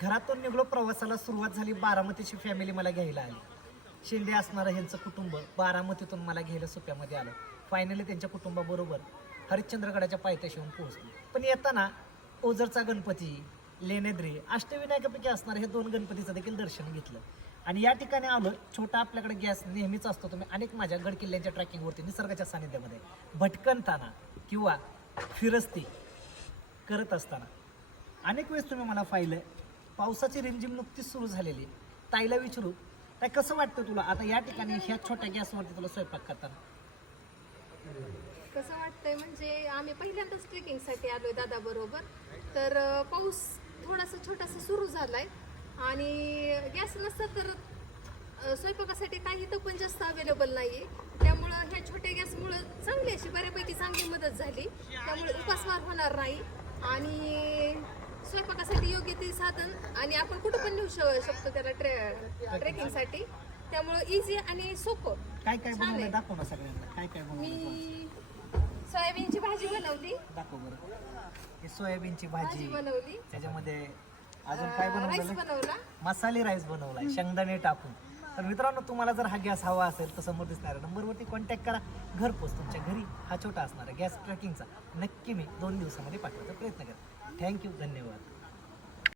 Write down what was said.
घरातून निघलो प्रवासाला सुरुवात झाली बारामतीची फॅमिली मला घ्यायला आली. शिंदे असणारं ह्यांचं कुटुंब. बारामतीतून मला घ्यायला सुप्यामध्ये आलं. फायनली त्यांच्या कुटुंबाबरोबर हरिश्चंद्रगडाच्या पायथ्याशी येऊन पोहोचलो. पण येताना ओझरचा गणपती लेनेद्री अष्टविनायकापैकी असणारे हे दोन गणपतीचं देखील दर्शन घेतलं. आणि या ठिकाणी आलो छोटा आपल्याकडे गॅस नेहमीच असतो. तुम्ही अनेक माझ्या गड किल्ल्यांच्या ट्रॅकिंगवरती निसर्गाच्या सानिध्यामध्ये भटकंताना किंवा फिरस्ती करत असताना अनेक वेळेस तुम्ही मला पाहिलं. पावसाची रिमझिम नुकतीच सुरू झालेली ताईला विचारू काय कसं वाटतं तुला? आता या ठिकाणी ह्या छोट्या गॅसवरती तुला स्वयंपाक करताना. कसं वाटतंय म्हणजे आम्ही पहिल्यांदाच ट्रेकिंगसाठी आलोय दादा बरोबर. तर पाऊस थोडासा छोटासा सुरू झालाय. आणि गॅस नसता तर स्वयंपाकासाठी काही तर पण जास्त अवेलेबल नाही त्यामुळं ह्या छोट्या गॅसमुळं चांगली अशी बऱ्यापैकी चांगली मदत झाली. त्यामुळे उपासमार होणार नाही. आणि ते साधन आणि आपण कुठं पण नेऊ श- शकतो त्याला ट्रे ट्रेकिंगसाठी. त्यामुळं इझी आणि सोपं. काय काय छान बनवलं आहे. दाखव ना सगळ्यांना. काय काय बनवलं मी सोयाबीनची भाजी बनवली. दाखव बरं. ही सोयाबीनची भाजी. भाजी बनवली. त्याच्यामध्ये अजून काय राईस बनवलं? बनवला. मसाले राईस बनवलाय. शेंगदाणे टाकून. तर मित्रांनो तुम्हाला जर हा गॅस हवा असेल तर समोर दिसणाऱ्या नंबरवरती कॉन्टॅक्ट करा. घरपोच तुमच्या घरी. हा छोटा असणारा गॅस ट्रॅकिंगचा. नक्की मी दोन दिवसामध्ये पाठवायचा प्रयत्न करेन. थँक्यू धन्यवाद.